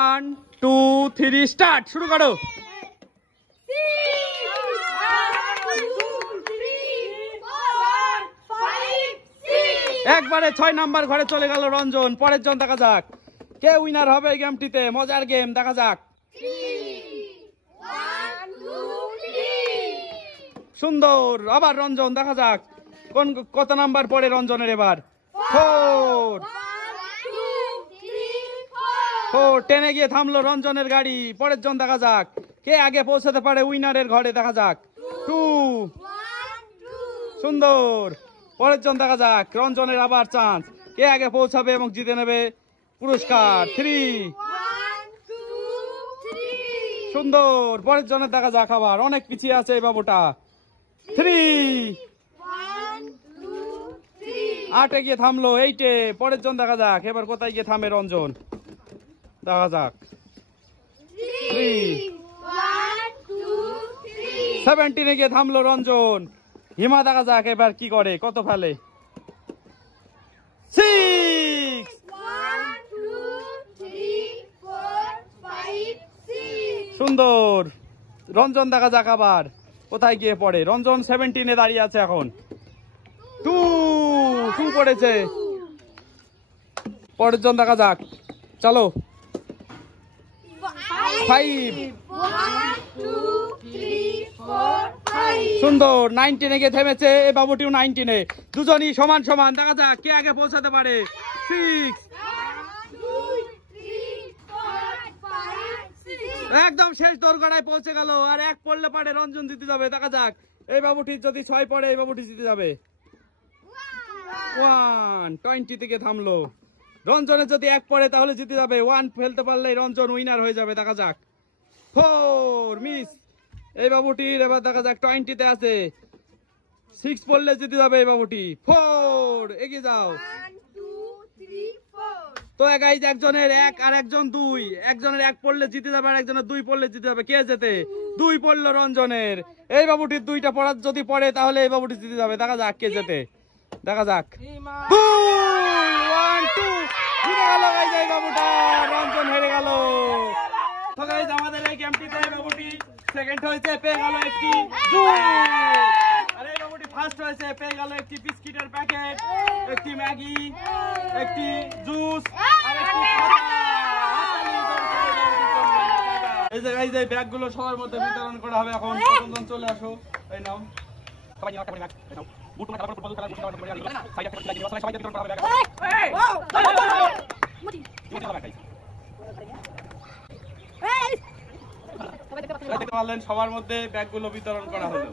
1 2 3 start শুরু করো। একবারে 6 নাম্বার ঘরে চলে গেল রঞ্জন। পরের জন দেখা যাক কে উইনার হবে এই গেমটিতে। মজার গেম দেখা যাক। সুন্দর আবার রঞ্জন দেখা যাক কোন কত নাম্বার পরে রঞ্জনের এবার 4 টেনে গিয়ে থামলো রঞ্জনের গাড়ি। পরের জন দেখা যাক কে আগে পৌঁছাতে পারে উইনারের ঘরে দেখা যাক 2 সুন্দর। পরের জন দেখা যাক রঞ্জনের আবার চান্স কে আগে পৌঁছাবে এবং জিতে নেবে পুরস্কার 3 সুন্দর। পরের জনের দেখা যাক আবার অনেক পিছিয়ে আছে এই বাবুটা 3 8 গিয়ে থামলো 8 পরের জন দেখা যাক এবার কোথায় গিয়ে থামে রঞ্জন দেখা যাক 17 গিয়ে থামলো রঞ্জন। হিমা দেখা যাক এবার কি করে কত ফেলে 6 সুন্দর। রঞ্জন দেখা যাক আবার কোথায় গিয়ে পড়ে। রঞ্জন 17 দাঁড়িয়ে আছে এখন 2 পড়েছে। পরের জন দেখা যাক চলো 5 সুন্দর। 19 গিয়ে থেমেছে এই বাবুটিও 19 দুজনই সমান সমান দেখা যাক কে আগে পৌঁছাতে পারে 6 একদম শেষ দোরগোড়ায় পৌঁছে গেল। আর এক পড়লে পারে রঞ্জন জিতে যাবে দেখা যাক। এই বাবুটির যদি 6 পড়ে এই বাবুটি জিতে যাবে 1 20 থেকে থামলো। রঞ্জনের যদি 1 পড়ে তাহলে জিতে যাবে। 1 ফেলতে পারলে রঞ্জন উইনার হয়ে যাবে দেখা যাক। 4 মিস এই বাবুটির এবার দেখা যাক 20 আছে 6 পড়লে জিতে যাবে এই বাবুটি 4 এগিয়ে যাও। তো গাইস একজনের 1 আর একজন 2 একজনের 1 পড়লে জিতে যাবে আর একজনের 2 পড়লে জিতে যাবে। কে জেতে 2 পড়লো রঞ্জনের। এই বাবুটির 2টা পড়া যদি পড়ে তাহলে এই বাবুটি জিতে যাবে দেখা যাক কে জেতে দেখা যাক 2 1 2 জিতে গেল গাইস এই বাবুটা রঞ্জন হেরে গেল। তো গাইস আমাদের এই গেমটিতে এই বাবুটি সেকেন্ড হয়েছে পেয়ে গেল একটি জুস। আর এই বাবুটি ফার্স্ট হয়েছে পেয়ে গেল একটি বিস্কিটের প্যাকেট একটি ম্যাগি একটি জুস আর একটি এই যে গাইস এই ব্যাগগুলো সবার মধ্যে বিতরণ করা হবে এখন। প্রথমজন চলে আসো এই নাও সবাই নিয়ে একটা ব্যাগ নাও বুট মাথা ফুটবল খেলা সবাই বিতরণ করা হবে দেখতে পারলেন সবার মধ্যে ব্যাগগুলো বিতরণ করা হলো।